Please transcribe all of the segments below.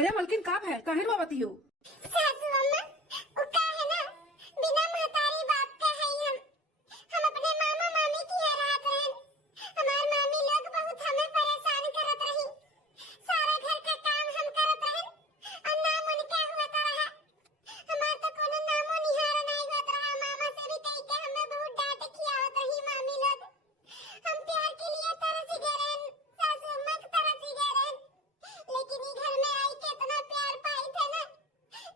अरे मलकिन का है काहे रोवती हो? सासू अम्मा उ का है ना बिना महतारी बाप के है हम अपने मामा मामी की रात रहन। हमार मामी लोग बहुत हमें परेशान करत रही। सारा घर का काम हम करत रहन और नाम उनके हुआ रहा। हमार तो कोनो नामो निहार नहीं होत रहा। मामा से भी कह के हमें बहुत डांट खियावत रही मामी लोग। हम प्यार के लिए तरस गए रहन, सासू अम्मा तरस गए रहन। लेकिन ई घर में आई के इतना प्यार पाई थे ना,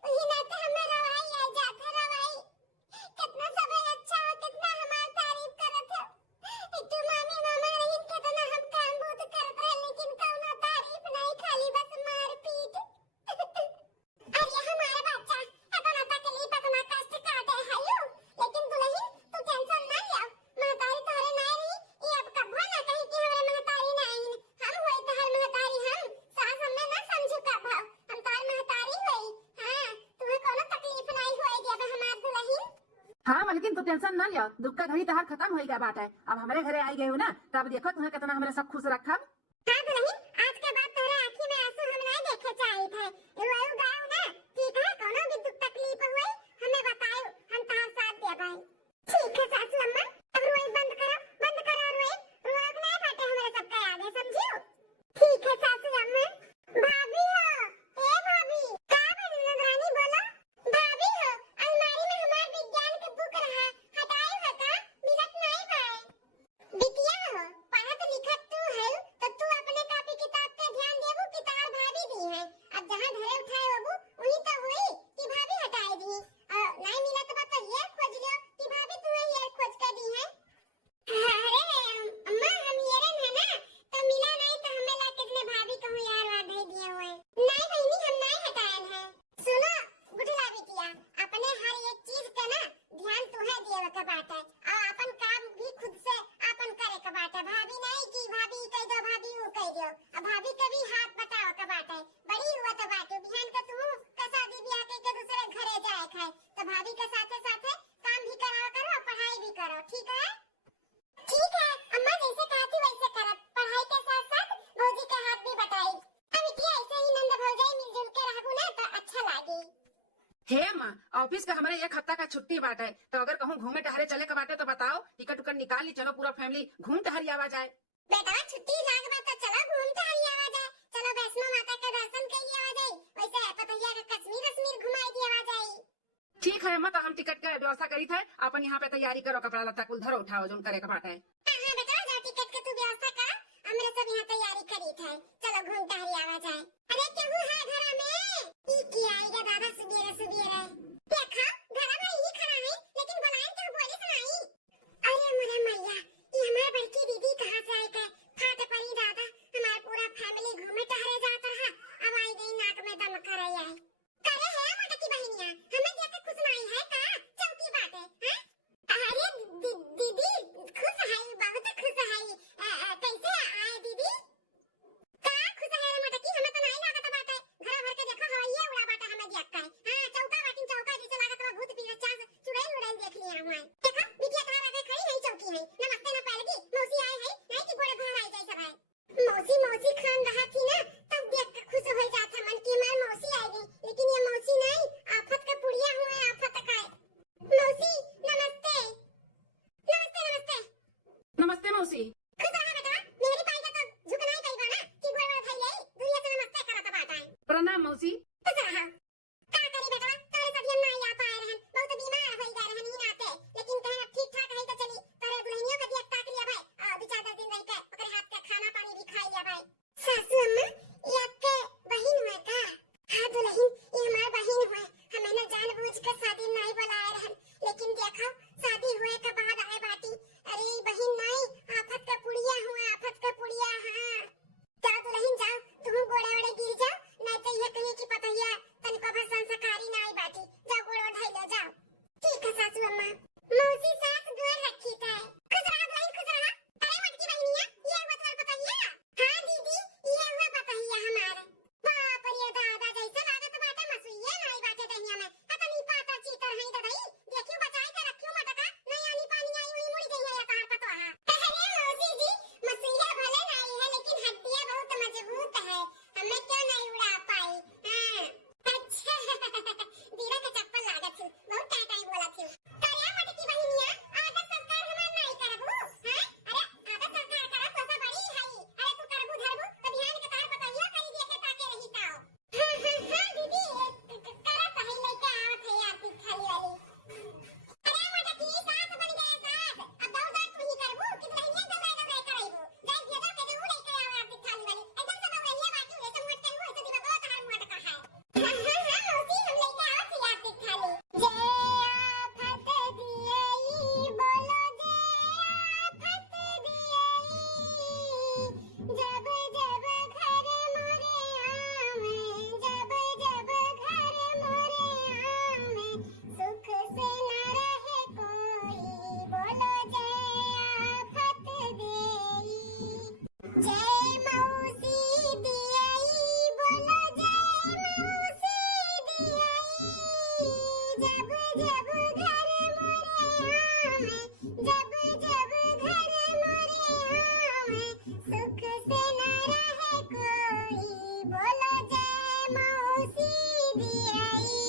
वही ना तो हमें रवाई आ जाता रवाई। कितना सब अच्छा हो, कितना हमार तारीफ करत है। तू मामी मामा रही कितना हम काम बहुत करत रहे, लेकिन कौनो तारीफ नहीं, खाली बस मार पीट। और ये हमारा बच्चा इतना तकलीफ इतना कष्ट काटे है यू। लेकिन दुल्हन तू टेंशन ना लियो, महतारी तोरे नहीं रही, ये अब कब्बो ना कहीं कि हमारे महतारी नहीं। हम होई तहर महतारी, हम सास हमें ना समझू कब हम तार महतारी होई। हां तुम्हें कोनो तकलीफ नहीं होई जब हमार दुल्हन। हाँ मलकिन तू टेंशन ना लिया, दुख का घड़ी तहार खत्म हो गया बात है। अब हमारे घरे आई गए हो ना, तब देखो तुम्हें कितना हमारे सब खुश रखा। हां दुल्हन आज के बाद तोरे आंखी में आंसू हम नहीं देखे चाहिए थे। रोयो गाओ ना, ठीक है? कोनो भी दुख तकलीफ हुई हमें बताओ, हम तार साथ दे भाई। ठीक है सासू अम्मा, अब रोई बंद करो रोई। रोक नहीं फाटे हमारे सबका याद है, समझियो? ठीक है सासू अम्मा। भाभी हो, ए भाभी का बनन रानी बोलो। भाभी हो, अलमारी में हमार विज्ञान के बुक रहा, हटाई हो का? मिलत नहीं भाई। बिटिया हो, पढ़त लिखत तू है तो तू अपने कॉपी किताब पे ध्यान देबू कि तार भाभी दी है। अब जहां धरे उठाए होबू वही तो हुई कि भाभी हटाई दी। नहीं मिला तो बता ये खोज लियो कि भाभी तुम्हें ये खोज कर दी है। अरे अम्मा हम ये है ना, तो मिला नहीं तो हमें लाके अपने भाभी को यार वादे दिए हुए। नहीं बहनी हम नहीं हटाए हैं। सुनो बुढ़ला बिटिया, अपने हर एक चीज का ना ध्यान तुम्हें देवे के बात है और अपन काम भी खुद से अपन करे के बात है। भाभी नहीं कि भाभी कह दो भाभी वो कह दो। अब भाभी के भी हाथ बटाओ के बात है। बड़ी हुआ तो बात है, बिहान का तू का शादी ब्याह के दूसरे घरे जाए खाए तो भाभी के साथे साथे काम भी कराओ करो और पढ़ाई भी करो, ठीक है? ठीक है अम्मा, जैसे कहती वैसे करब। पढ़ाई के साथ साथ भौजी के हाथ भी बटाई। अब बिटिया ऐसे ही नंद भौजाई मिलजुल के रहबू ना तो अच्छा लागी। हे माँ, ऑफिस का हमारे एक हफ्ता का छुट्टी बाट है, तो अगर कहूँ घूमे टहरे चले का बाटे तो बताओ, टिकट उकट निकाल ली, चलो पूरा फैमिली घूम टहरी आवा जाए। बेटा छुट्टी लाग बा तो चलो घूम टहरी आवा जाए। चलो वैष्णो माता के दर्शन कर लिया जाए, वैसे पतैया का कश्मीर घुमाई दिया जाए। ठीक है अम्मा, तो हम टिकट का व्यवस्था करी थे, अपन यहाँ पे तैयारी करो, कपड़ा लत्ता कुल धरो उठाओ जो करे का बाटे है। हां बेटा जा टिकट का तू व्यवस्था कर, हमरे सब यहाँ तैयारी करी थे। चलो घूम टहरी आवा जाए। अरे केहू है घर में? ई की आएगा दादा सुबेरे देखा घर में ही खड़ा है, लेकिन बुलाए तो बोली सुनाई। अरे मेरे मैया, ये हमारी बड़की दीदी कहां से आई के फाट पड़ी दादा। हमारा पूरा फैमिली घूमे टहरे जाता रहा, अब आई गई नाक में दम करे आई। करे है मटकी बहनिया, हमें देख के खुश नहीं है का? चौकी बात है हैं? अरे दीदी खुश है, बहुत खुश है। कैसे आए दीदी? का खुश है रे मटकी, हमें तो नहीं लागत बाटे। घर भर के देखो हवाइये उड़ा बाटे हमें देख के। हां चौका बाटी चौका जैसे लागत बा भूत पिशाच चुड़ैल उड़ैल देख लिया हुआ है। देखो बिटिया कहां रखे खड़ी है चौकी है। नमस्ते ना पहले की मौसी आई है, नहीं कि बड़े घर आई जैसा है। मौसी खान रहा थी ना, तब देख के खुश हो जाता मन की हमारी मौसी आ गई। लेकिन ये मौसी नहीं, आफत का पुड़िया हुए आफत का है। मौसी नमस्ते नमस्ते नमस्ते नमस्ते मौसी। खुश रहा बेटा, मेरी पाई का तो झुकना ही कहीं बना कि गोड़ में उठाई ले दुनिया से नमस्ते करत बात है। प्रणाम मौसी। खुश रहा। का करी बेटा, तोरे सब हम नहीं आ पाए रहन, बहुत बीमार हो गए रहन ही नाते। लेकिन कहे अब ठीक ठाक है तो चली तोरे दुल्हनियों का देख ताक लिया भाई और 2-4 दिन रह के ओकरे हाथ का खाना पानी भी खा लिया भाई। सासू अम्मा ये आपके बहन है का? हां दुल्हन ये हमारी बहन है। हमें ना जानबूझ के शादी नहीं बुलाए रहन, लेकिन देखो शादी हुए के बाद आए बाटी। अरे बहन नहीं, आफत का जब जब घर मोरे आवे सुख से न रहे कोई बोलो जय मौसी दियाई।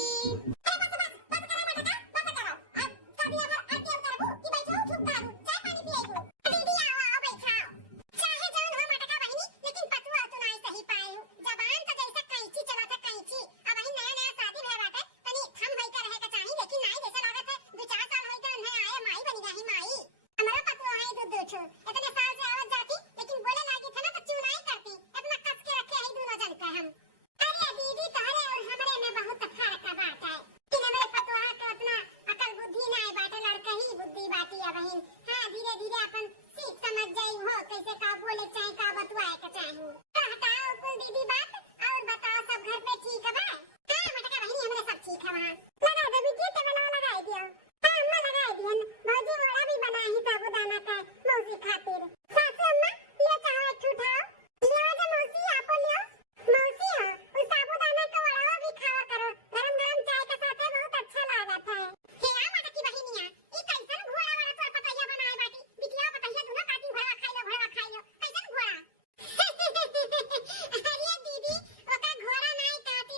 बस बस बस करो बेटा बस करो अब कभी अगर आते उतरबू कि बैठो चुप करू चाय पानी पिएबू दीदी आओ बैठाओ चाहे जौन हो मटका बहिनी लेकिन पतुआ तो नहीं सही पाए जबान तो जैसा कैंची चला था कैंची अब वही नया नया शादी भय बाटे तनी थम भई कर रहे का चाही लेकिन नहीं जैसा लागत है 2-4 साल होई तो उन्हें आए माई बनी गई माई हमारा पतुआ है दूध दूठो इतने साल से आवत जाती लेकिन बोले लागी था ना तो क्यों नहीं करती इतना कस के रखे है दोनों जन का हम। अरे दीदी तोहरे और हमरे में बहुत फर्क बात है कि हमारे पतुआ के उतना अकल बुद्धि नहीं बाटे लड़का ही बुद्धि बाटी है बहन। हां धीरे धीरे अपन सीख समझ जाई हो कैसे का बोले चाहे का बतवाए के चाहे तो हटाओ कुल दीदी बात और बताओ सब घर पे ठीक है बा। हां मटका बहनी हमरे सब ठीक है वहां लगा दे बीजे ते वाला लगाई दियो। हां अम्मा लगाई दियन भौजी वड़ा भी बनाई साबूदाना का मौसी खातिर सासू अम्मा ले चाहो एक उठाओ ले आजा मौसी आपो लियो मौसी हां उस साबूदाना का वड़ा भी खावा करो गरम गरम चाय के साथ बहुत अच्छा लागत है। हे आ मटकी बहनिया ई कैसन घोड़ा वाला तोर पतैया बनाए बाटी बिटिया पतैया दुना काटी भरवा खाई लो कैसन घोड़ा। अरे दीदी ओका घोड़ा नहीं कहती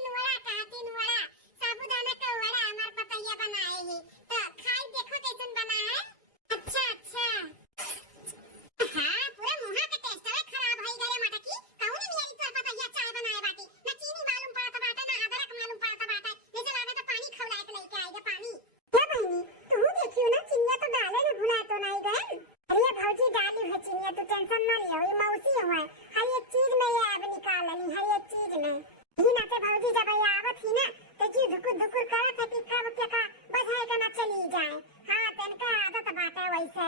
वड़ा साबूदाना का वड़ा हमार पतैया बनाए है तो खाई देखो कैसन बना है। अच्छा अच्छा हां पूरा मुंह का टेस्ट है खराब है गरे मटकी कहूं नहीं मेरी तोर पतैया चाय बनाए बाटी ना चीनी मालूम पड़ता बाटा ना अदरक मालूम पड़ता बाटा जैसे लागत पानी खौलाए के लेके आई पानी। क्या बहनी तू देखियो ना चिनिया तो डाले ना भुला तो नहीं गए। अरे भौजी डाली है चिनिया तू टेंशन ना लियो ये मौसी है हर एक चीज में ये अब निकाल ली हर एक चीज में ही ना ते भौजी जब ये आवत ही ना तो जी धुकुर धुकुर करत है कि कब के का बजाए का ना चली जाए। हां तनका आदत बात है वैसे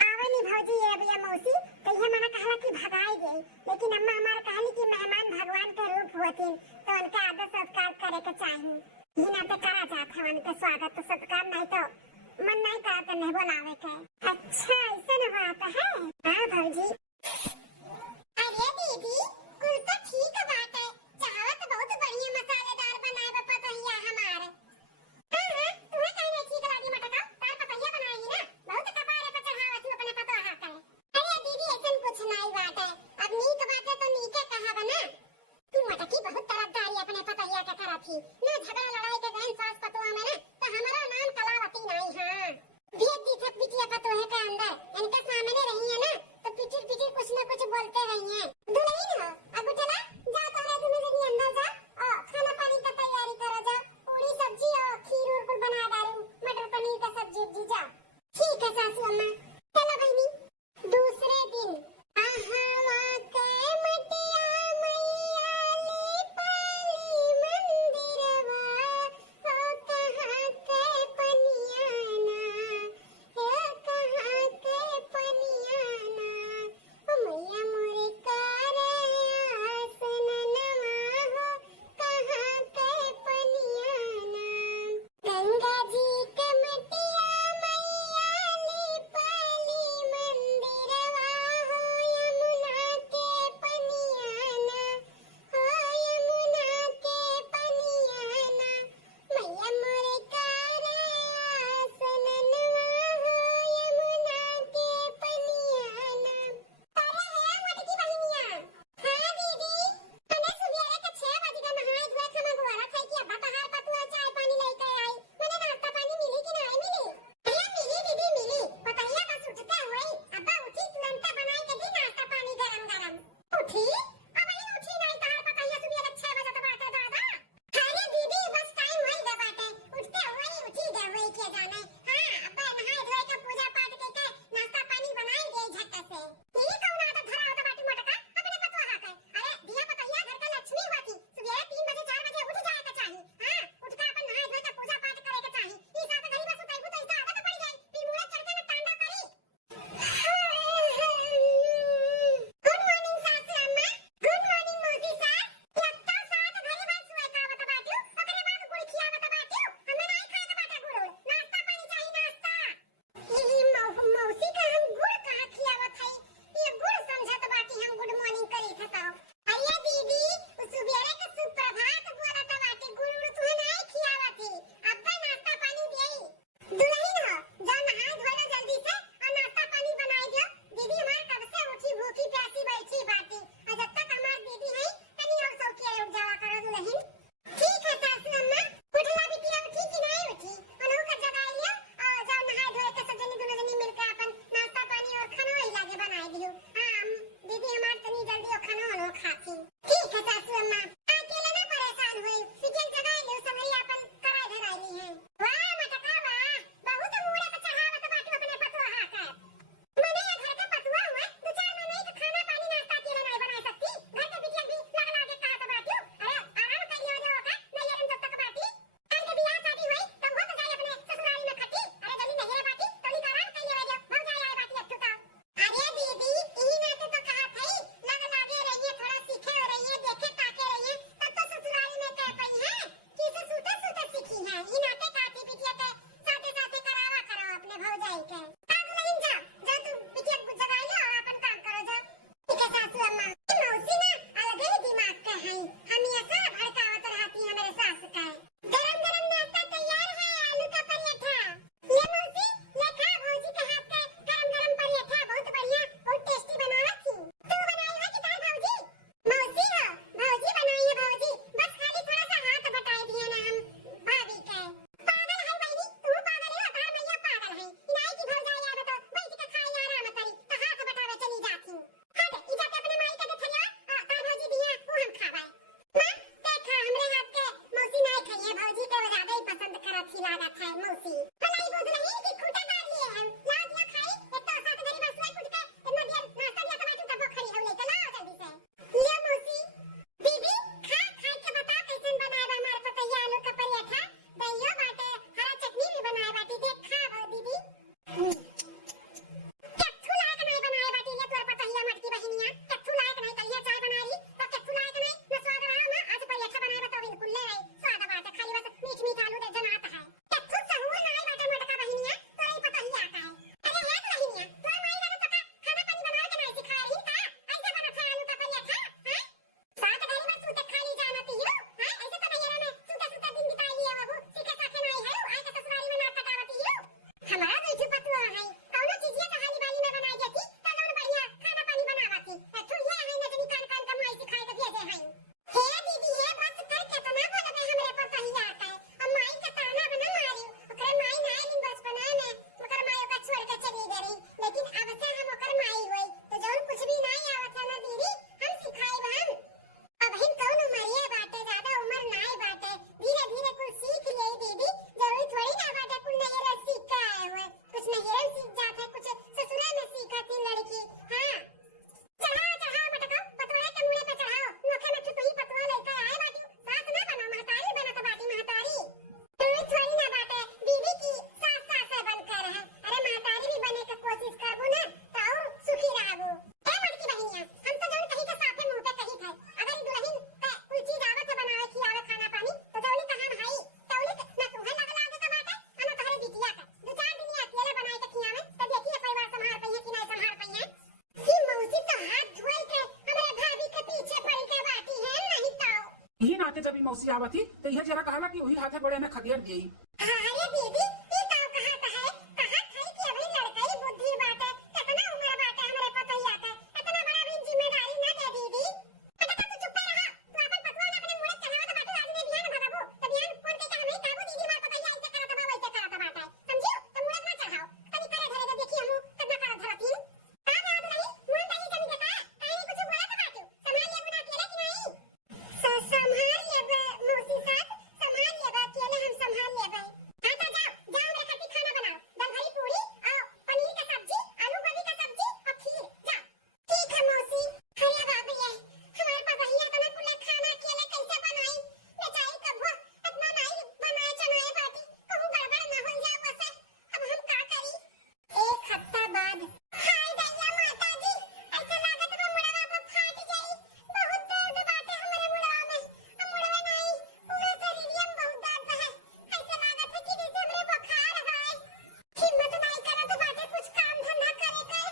आवे नहीं भौजी ये मौसी तो ये मना कहला कि भगाई गई लेकिन अम्मा हमार कहली कि मेहमान भगवान के रूप होतिन तो उनका आदर सत्कार करे के चाहिए ही ना ते करा जात है उनके स्वागत तो सत्कार नहीं तो मन नहीं करत नहीं बुलावे के। अच्छा ऐसा न बात है। हां भौजी अरे दीदी कुल तो ठीक बात है चावल बहुत बढ़िया मसालेदार बनाए बा पतैया हमारे। हां हां तुम्हें कहने ठीक लगी मटका तार पतैया बनाई ना बहुत कपारे पे चढ़ावत हूं अपने पतोहा का। अरे दीदी ऐसन कुछ नहीं बात है अब नीक बात है तो नीके कहा बना तू मटकी बहुत तरफदारी अपने पतैया के करत थी ना झगड़ा लड़ाई के गहन सास पतोहा में ना तो हमारा नाम कलावती नहीं। हां भेद दी थक बिटिया पतोहे के अंदर इनके सामने रही है ना तो पिटिर पिटिर कुछ न कुछ बोलते रही है। दुल्हन हो अब चला जाओ तोरे दुल्हन जरी अंदर जा और खाना पानी का तैयारी करो जा पूरी सब्जी और खीर और कुल बना डालूं मटर पनीर का सब्जी जी जा। ठीक है सासू अम्मा चलो बहनी। दूसरे दिन आहा के मटिया मैया ले पाली मंदिरवा हो कहां के पनियाना हो कहां के यही नाते जब ई मौसी आवत थी तो यह जरा कहला कि वही हाथे बड़े ने खदियर दिए। अरे दीदी ये गाँव कहाँ का है? कहाँ था कि अभी लड़का ही बुद्धि बात है, कितना उम्र बात है हमारे पता ही आता है, इतना बड़ा भी जिम्मेदारी ना दे दीदी। बेटा तू चुप रहा, तू अपन पकवान अपने मुंह में चढ़ावा तो बाटू आज ने बियान भगाबो, तो बियान कौन कह के हमें काबू दीदी मार पता ही ऐसे करत बा वैसे करत बाटा है, समझियो? तो मुंह ना चढ़ाओ, तनी करे धरे तो देखिए हम कितना करत धरती। का याद नहीं मुंह ताई जमी देखा, कहीं कुछ बोला तो बाटू, संभाल ले गुना अकेले कि नहीं? संभाल ले मौसी साथ, संभाल ले अकेले हम संभाल ले भाई। हाँ तो जाओ जाओ मेरे खातिर खाना बनाओ, दाल भरी पूरी और पनीर का सब्जी, आलू गोभी का सब्जी और खीर, जाओ। ठीक है मौसी। अरे बाबू ये हमारे पास ही इतना कुल खाना अकेले कैसे बनाई? बेचारी कबो इतना नहीं बनाए चनाए बाटी, कहूँ गड़बड़ ना हो जाए वैसे, अब हम का करी? एक हफ्ता बाद हाय दैया माता जी, ऐसा लागत बा मुड़वा पर फाट जाई, बहुत दर्द बाटे हमारे मुड़वा में, अब मुड़वा नहीं पूरे शरीर में बहुत दर्द है, ऐसा लागत है कि जैसे हमरे बुखार है, हिम्मत नहीं करत बाटे कुछ काम धंधा करे के।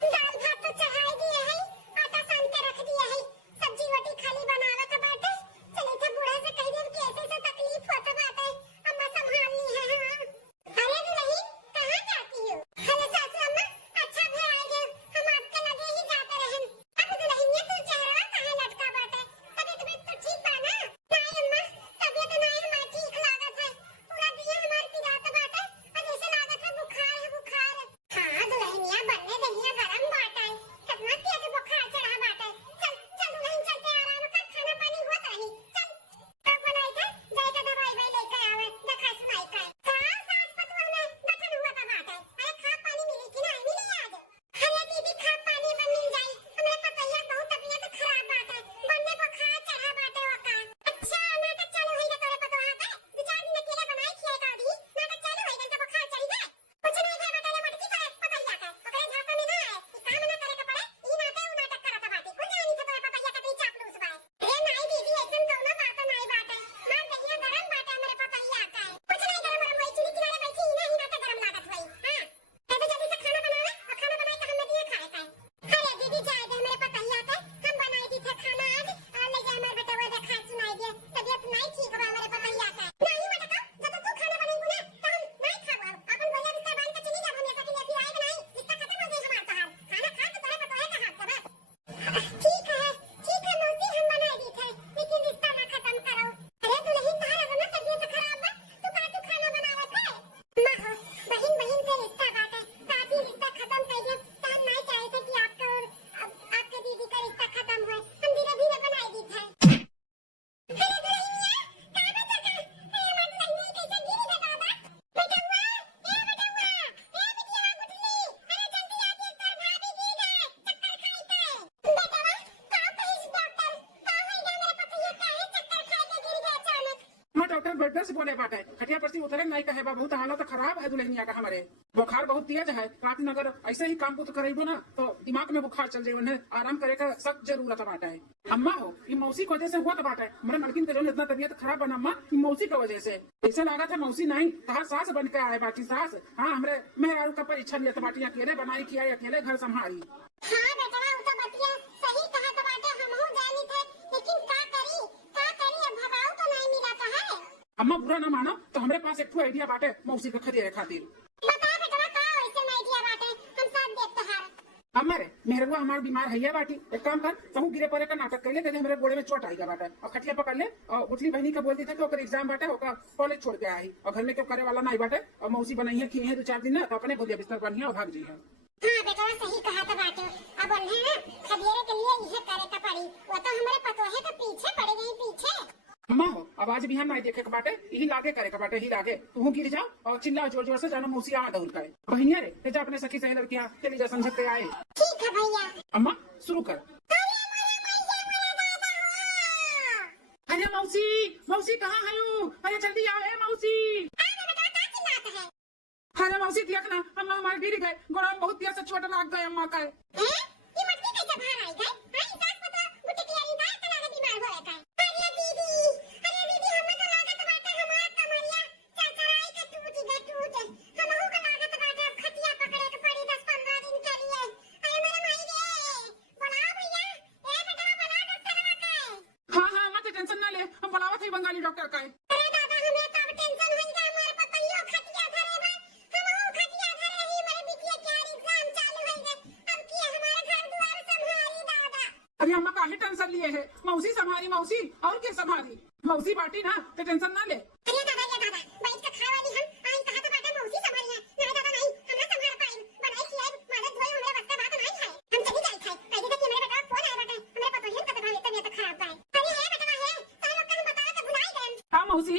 दाल भात तो चढ़ाई दिए है, आटा सान के रख दिया है, सब्जी रोटी खाली बनावे के बाटे, चले थे बूढ़ा से कह देब कि ऐसे ऐसे तकलीफ होत बाटे, अम्मा संभालनी है। हाँ अरे दुल्हन कहाँ जाती हो? अरे सासू अम्मा अच्छा भेड़ आ गए, हम आपके लगे ही जाते रहें। अब दुल्हनिया तू चेहरा कहाँ लटका बाटे, तबीयत तो ठीक बा ना? नहीं अम्मा तबीयत नहीं हमारी ठीक लागत है, पूरा दिन हमारे पिरात बाटे और जैसे लागत है बुखार है बुखार। हाँ दुल्हनिया बनने दहिया गरम बाटे, कितना तेज बुखार चढ़ा बाटे, चल चल दुल्हन चलते आराम कर, खाना पानी होत रही, चल। तब बनाई था जाए का दवाई भाई लेकर आवे, देखा सुनाई का कहाँ सास पतवा में बटन हुआ था बाटे, अरे खा पानी मिली कि नहीं मिली आज? अरे दीदी खा पानी में मिल जाई, हमें पता ही है बहुत तबीयत खराब बाटे, बनने बुखार चढ़ा बाटे वका। अच्छा नाटक चालू होई तोरे पतवा का, दो चार दिन अकेले बनाई खिया का दी, नाटक चालू होई तो बुखार चढ़ी गए, कुछ नहीं खाए बाटे मटकी करे पता ही आता, ओकरे झाका में ना आए, काम ना करे के पड़े, ई नाटे उ नाटक करत बाटे, कुछ जानी तो तोरे पता ही का चापलूस बा। अरे नहीं दीदी ऐसन कौनो बात नहीं बाटे, मार दहिया गरम बाटे मेरे पता ही आता है, कुछ नहीं गरम और मोई चुली किनारे बैठी ही नहीं नाटक गरम लागत होई। हां तो जल्दी से खाना बनावे और खाना बनाई के हमें दिए खाए का। अरे दीदी जाए दे मेरे पता ही आता है, हम बनाई दी थे खाना आज और ले जाए मेरे बेटा वो देखा सुनाई दे, तबीयत नहीं ठीक बा मेरे पता ही आता है। नहीं बेटा जब तक तू खाना बनाई ना तो हम नहीं खाबो, अपन बोलिया बिस्तर बांध के चली जा, हमेशा के लिए फिर आएगा नहीं, रिश्ता खत्म हो जाए हमारा तो हाल, खाना खा के तोरे पता है का हाथ से बस। ठीक है मौसी हम बनाई दी थे, लेकिन रिश्ता ना खत्म करो। अरे दुल्हन तारा ना तबीयत खराब बा, तू खाना बनावत है? मां हो बहन बहन के रिश्ता बात है, साथ ही रिश्ता खत्म कर दे, तो हम नहीं चाहे थे कि आपका और आपके दीदी का रिश्ता खत्म हो, हम धीरे धीरे बनाई दी थे। अरे दुल्हनिया कहां बचा का? अरे मत नहीं कैसे गिरी बे दादा, बेटा हुआ ए बिटिया गुटली, अरे जल्दी आ के कर भाभी गिर गए, चक्कर खाई पे। बेटा का कहिस डॉक्टर, का हो गया मेरे पतिया का है चक्कर खा के गिर गए अचानक। मैं डॉक्टर बेडर से बोले बाटे, खटिया पर से उतरे नहीं कहे बा, बहुत हालत खराब है दुल्हनिया का हमारे, बुखार बहुत तेज है, रात में अगर ऐसे ही काम को करेबो ना तो दिमाग में बुखार चल जाए, उन्हें आराम करे का सख्त जरूरत बाटे है। अम्मा हो ई मौसी की वजह से हुआ बाटे, हमारे मलकिन के जो इतना तबीयत खराब बना अम्मा ई मौसी की वजह से, ऐसा लगा था मौसी नहीं तहार सास बन के आए बाटी सास। हाँ हमरे मेहरारू का परीक्षा लिया था बाटी, अकेले बनाई किया अकेले घर संभाली। हां बेटा वो तो बतिया सही कहा तो बाटे, हमहू जानी थे, लेकिन का करी अब भगाओ तो नहीं मिला तो है। अम्मा बुरा ना मानो तो हमारे पास एक आइडिया बाटे मौसी के खदेरे खातिर। बता बेटा का ऐसे आइडिया बाटे, हम सब देखते हार। हमारे मेहरवा हमार बीमार है बाटी, एक काम कर कहूँ गिरे परे का नाटक कर ले, हमारे गोड़े में चोट आई बाटे और खटिया पकड़ ले और उठली बहनी का बोलती थे कि ओकर एग्जाम बाटे ओकर कॉलेज छोड़ के आई और घर में क्यों करे वाला नहीं बाटे, और मौसी बनाई है खी है 2-4 दिन ना तो अपने बोलिया बिस्तर बनिया और भाग जी है। हां बेटा सही कहा तो बाटे, अब उन्हें ना खदियरे के लिए यह करे का पड़ी, वो तो हमारे पतोहे के पीछे पड़ गई पीछे। अम्मा हो आवाज भी हम नहीं देखे के बाटे, यही लागे करे के बाटे, ही लागे तू गिर जाओ और चिल्ला जोर जोर से जानो मौसी आ दौड़ करे बहनिया रे ते जा अपने सखी सही लड़कियां चली जा समझ के आए। ठीक है भैया। अम्मा शुरू कर। अरे मौसी मौसी कहाँ है यू? अरे जल्दी आओ ए मौसी। अरे मौसी देख ना अम्मा हमारे गिर गए, गोड़ा में बहुत तेज से चोट लग गए अम्मा का। ये मटकी कैसे बाहर आई गई? हां सास पता बुट्टी की यारी दाई तना बीमार हो रहा है। अरे दीदी हमें तो लागत बाटे हमारा कमरिया चरचराई के टूट हमहू का लागत बाटे अब खटिया पकड़े के पड़ी 10-15 दिन के लिए। अरे मेरे माई रे बोला भैया, ए बेटा बोला डॉक्टर का। हाँ मत टेंशन ना ले, गई डॉक्टर का अरे दादा हमरे तो अब टेंशन होई का हमारे पपैयो खटिया धरे बा हम खटिया धरे ही मेरे बिटिया के एग्जाम चालू हो गए अब की हमारे घर द्वार संभाली दादा। अरे अम्मा काहे टेंशन लिए है, मौसी संभारी मौसी और क्या संभारी, मौसी बाटी ना तो टेंशन ना ले। अरे दादा ये दादा बैठ के खावा दी हम आई कहा तो बाटा मौसी संभाली है नहीं दादा नहीं हम ना संभाल पाई बनाई खिलाई मदद धोई हमरे बस का बात नहीं खाए हम चली जाई खाए पहले तक मेरे बेटा फोन आया बाटा हमरे पतो है कत भाई तबीयत खराब है अरे है बेटा है तो लोग का बता के भुलाई गए हाँ मौसी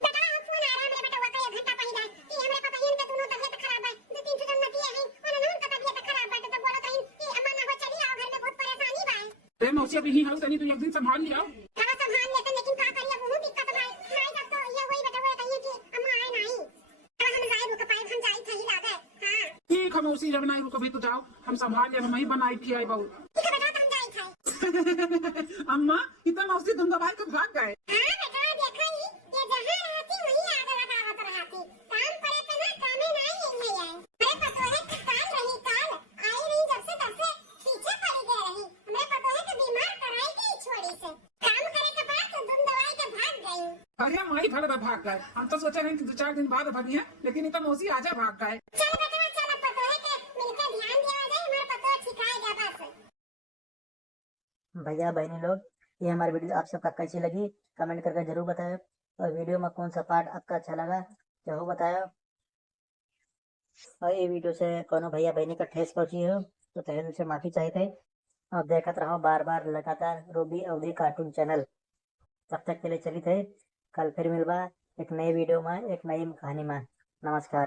बेटा फोन आ रहा है मेरे बेटा वो का 1 घंटा पहले कि हमरे पतो है कि दोनों तबीयत खराब है 2-3 जन नती है उन्होंने उनका तबीयत खराब है तो बोलो तो कि अम्मा ना हो चली आओ घर में बहुत परेशानी बा है। अरे मौसी अभी ही हाउस तनी तू एक दिन संभाल लिया। हाँ संभाल लेते लेकिन का करिए बहुत दिक्कत भाई नहीं तब तो ये वही बेटा वो कहिए कि अम्मा आए नहीं अब हम जाए रुक पाए हम जाई थई लागे। हां ठीक है मौसी जब नहीं रुको भी तो जाओ हम संभाल लिया, हम ही बनाई खिलाई बहू। ठीक है बेटा हम जाई थई। अम्मा इतना मौसी तुम दबाई के भाग गए। हां बेटा देखा ही ये जहां रहती वहीं आग लगावत रहती काम पड़े पे ना कामे नहीं यही है। अरे पतो है कि काल रही काल आई रही जब से तब से पीछे पड़ी गई रही हमरे पतो है कि बीमार कराई थी छोड़ी से काम करे के बाद तो तुम दवाई के भाग गई। अरे हमारी भर भाग गए, हम तो सोचे रहे कि 2-4 दिन बाद भगी है लेकिन इतना मौसी आजा भाग गए। चल बेटा चल पतो है कि मिलके ध्यान दिया जाए हमारे पतो ठिकाएगा बस। भैया बहनी लोग, ये हमारी वीडियो आप सबका कैसी लगी कमेंट करके जरूर बताएं और वीडियो में कौन सा पार्ट आपका अच्छा लगा जरूर बताएं और ये वीडियो से कोनो भैया बहनी का ठेस पहुंची हो तो तहे दिल से माफी चाहिए थे और देखते रहो बार बार लगातार रूबी अवधी कार्टून चैनल। तब तक के लिए चली थे, कल फिर मिलवा एक नई वीडियो में एक नई कहानी में। नमस्कार।